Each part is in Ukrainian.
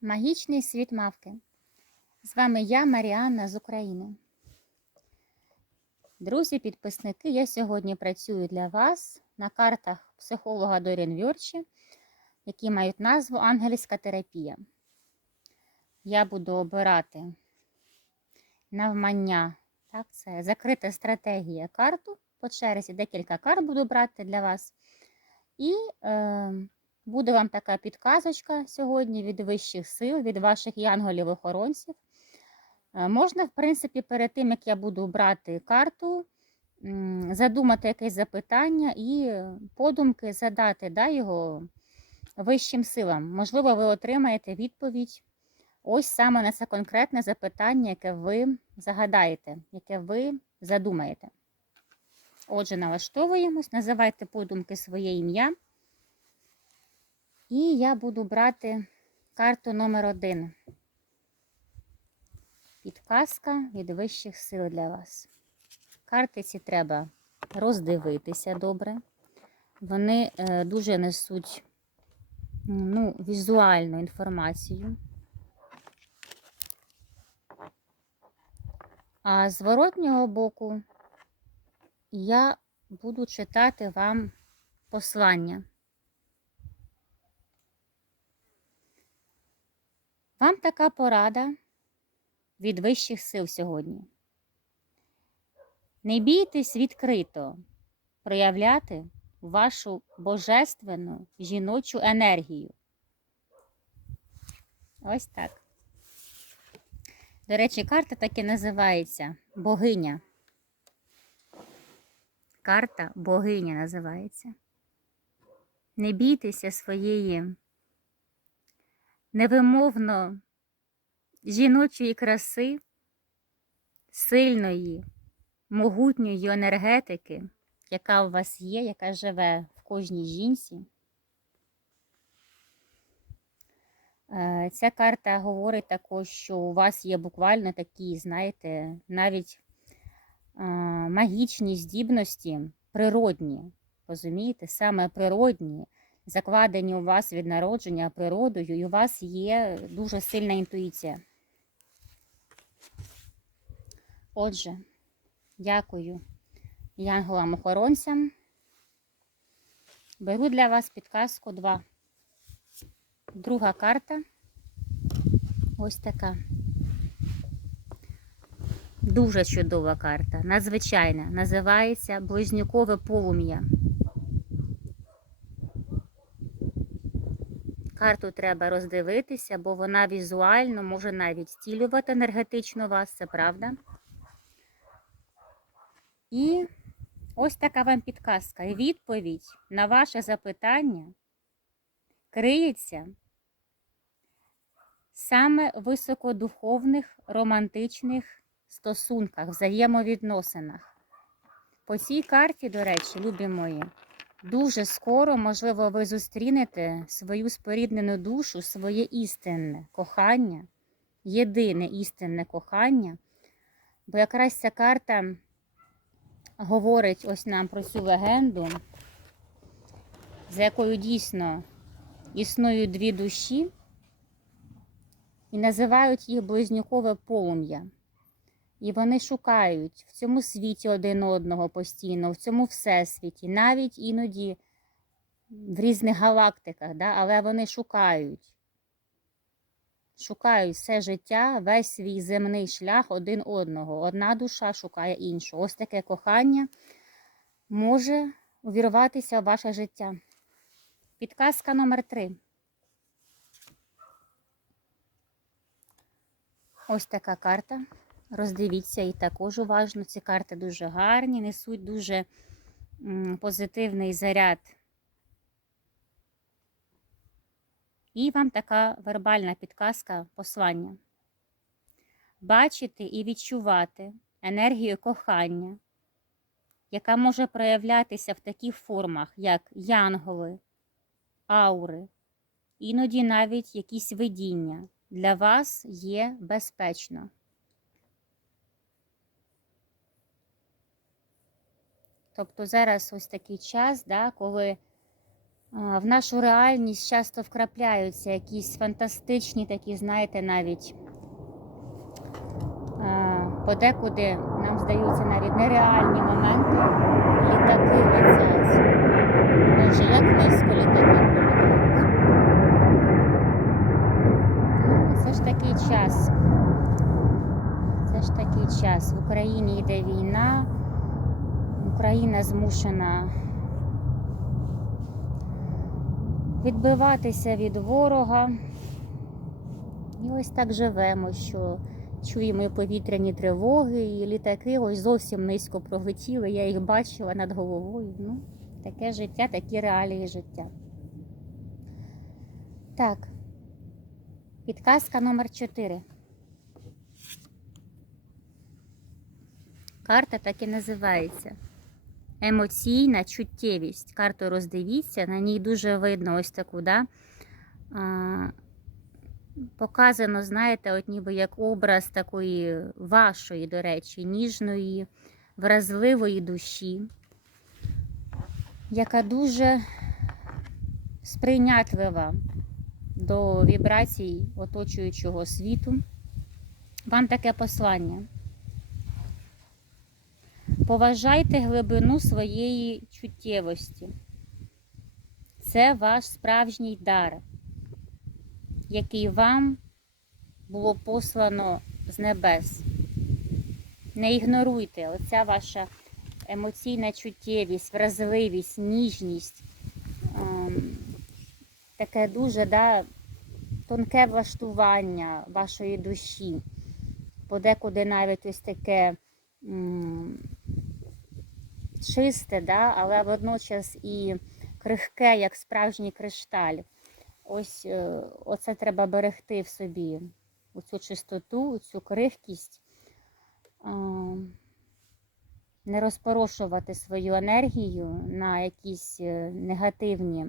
Магічний світ мавки. З вами я, Маріанна з України. Друзі, підписники, я сьогодні працюю для вас на картах психолога Дорін Вьорчі, які мають назву Ангельська терапія. Я буду обирати навмання. Так, це закрита стратегія карту. По черзі декілька карт буду брати для вас. І е, буде вам така підказочка сьогодні від вищих сил, від ваших янголів-охоронців. Е, Можна, в принципі, перед тим, як я буду брати карту, задумати якесь запитання і подумки задати да, його вищим силам. Можливо, ви отримаєте відповідь ось саме на це конкретне запитання, яке ви загадаєте, яке ви задумаєте. Отже, налаштовуємось, називайте подумки своє ім'я. І я буду брати карту номер один. Підказка від вищих сил для вас. Карти ці треба роздивитися добре. Вони е, дуже несуть ну, візуальну інформацію. А з зворотнього боку я буду читати вам послання. Вам така порада від вищих сил сьогодні. Не бійтесь відкрито проявляти вашу божественну жіночу енергію. Ось так. До речі, карта так і називається богиня. Карта богиня називається. Не бійтеся своєї невимовно жіночої краси, сильної, могутньої енергетики, яка у вас є, яка живе в кожній жінці. Е, Ця карта говорить також, що у вас є буквально такі, знаєте, навіть е, магічні здібності, природні, розумієте, саме природні, закладені у вас від народження природою, і у вас є дуже сильна інтуїція. Отже, дякую янголам-охоронцям. Беру для вас підказку 2. Друга карта. Ось така. Дуже чудова карта, надзвичайна. Називається Близнюкове полум'я. Карту треба роздивитися, бо вона візуально може навіть стілювати енергетично вас, це правда. І ось така вам підказка. Відповідь на ваше запитання криється саме в високодуховних романтичних стосунках, взаємовідносинах. По цій карті, до речі, любі мої, дуже скоро, можливо, ви зустрінете свою споріднену душу, своє істинне кохання, єдине істинне кохання. Бо якраз ця карта говорить ось нам про цю легенду, за якою дійсно існують дві душі, і називають їх близнюкове полум'я. І вони шукають в цьому світі один одного постійно, в цьому всесвіті, навіть іноді в різних галактиках, да? але вони шукають. Шукають все життя, весь свій земний шлях один одного. Одна душа шукає іншу. Ось таке кохання може увірватися в ваше життя. Підказка номер три. Ось така карта. Роздивіться і також уважно. Ці карти дуже гарні, несуть дуже позитивний заряд. І вам така вербальна підказка послання. Бачити і відчувати енергію кохання, яка може проявлятися в таких формах, як янголи, аури, іноді навіть якісь видіння, для вас є безпечно. Тобто зараз ось такий час, да, коли В нашу реальність часто вкрапляються якісь фантастичні, такі, знаєте, навіть подекуди нам здаються навіть нереальні моменти. Літаки летять. Боже, як низько літаки пролітають. Ну, це ж такий час. Це ж такий час. В Україні йде війна. Україна змушена відбиватися від ворога. І ось так живемо, що чуємо повітряні тривоги, і літаки ось зовсім низько пролетіли. Я їх бачила над головою. Ну, таке життя, такі реалії життя. Так. Підказка номер 4. Карта так і називається. Емоційна чуттєвість. Карту роздивіться, на ній дуже видно ось таку, да? а, показано, знаєте, от ніби як образ такої вашої, до речі, ніжної, вразливої душі, яка дуже сприйнятлива до вібрацій оточуючого світу. Вам таке послання. Поважайте глибину своєї чуттєвості. Це ваш справжній дар, який вам було послано з небес. Не ігноруйте оця ваша емоційна чуттєвість, вразливість, ніжність, ем, таке дуже да, тонке влаштування вашої душі, подекуди навіть ось таке чисте, да, але водночас і крихке, як справжній кришталь. Ось е, оце треба берегти в собі, оцю чистоту, цю крихкість, не розпорошувати свою енергію на якісь е, негативні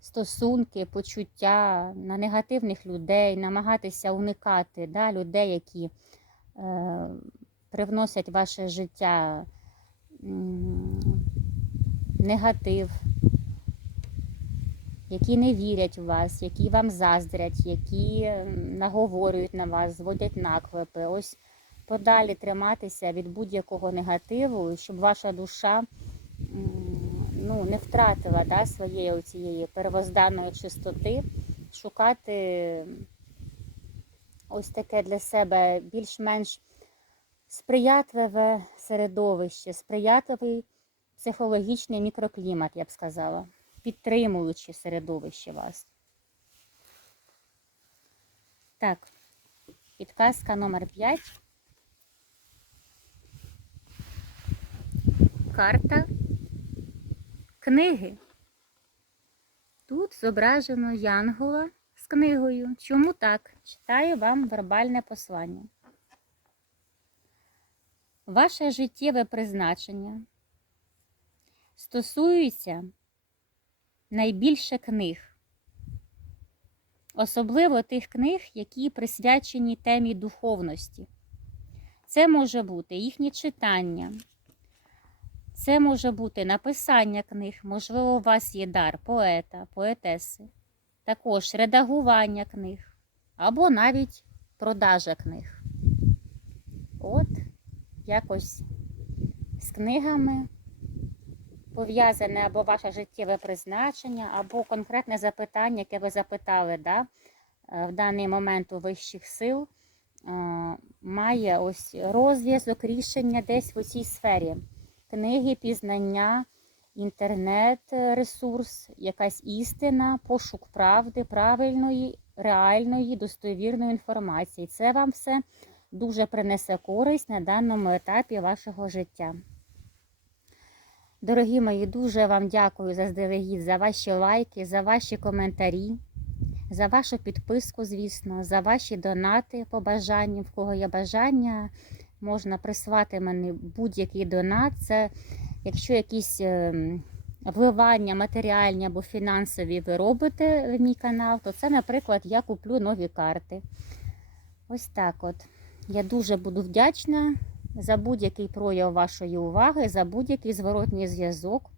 стосунки, почуття, на негативних людей, намагатися уникати да, людей, які е, привносять в ваше життя негатив, які не вірять у вас, які вам заздрять, які наговорюють на вас, зводять наклепи. Ось подалі триматися від будь-якого негативу, щоб ваша душа ну, не втратила да, своєї цієї первозданної чистоти, шукати ось таке для себе більш-менш сприятливе середовище, сприятливий психологічний мікроклімат, я б сказала, підтримуючи середовище вас. Так, підказка номер 5. Карта книги. Тут зображено Янгола з книгою. Чому так? Читаю вам вербальне послання. Ваше життєве призначення стосується найбільше книг, особливо тих книг, які присвячені темі духовності. Це може бути їхнє читання, це може бути написання книг, можливо, у вас є дар поета, поетеси, також редагування книг або навіть продажа книг. От якось з книгами пов'язане або ваше життєве призначення, або конкретне запитання, яке ви запитали да, е, в даний момент у вищих сил, е, має ось розв'язок, рішення десь в цій сфері. Книги, пізнання, інтернет, е, ресурс, якась істина, пошук правди, правильної, реальної, достовірної інформації. Це вам все дуже принесе користь на даному етапі вашого життя. Дорогі мої, дуже вам дякую заздалегідь за ваші лайки, за ваші коментарі, за вашу підписку, звісно, за ваші донати по бажанню. В кого є бажання, можна прислати мені будь-який донат. Це якщо якісь ем, вливання матеріальні або фінансові ви робите в мій канал, то це, наприклад, я куплю нові карти. Ось так от. Я дуже буду вдячна за будь-який прояв вашої уваги, за будь-який зворотній зв'язок.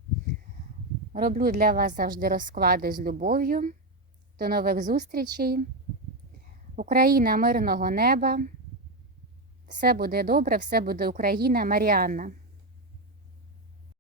Роблю для вас завжди розклади з любов'ю. До нових зустрічей. Україна мирного неба. Все буде добре, все буде Україна, Маріанна.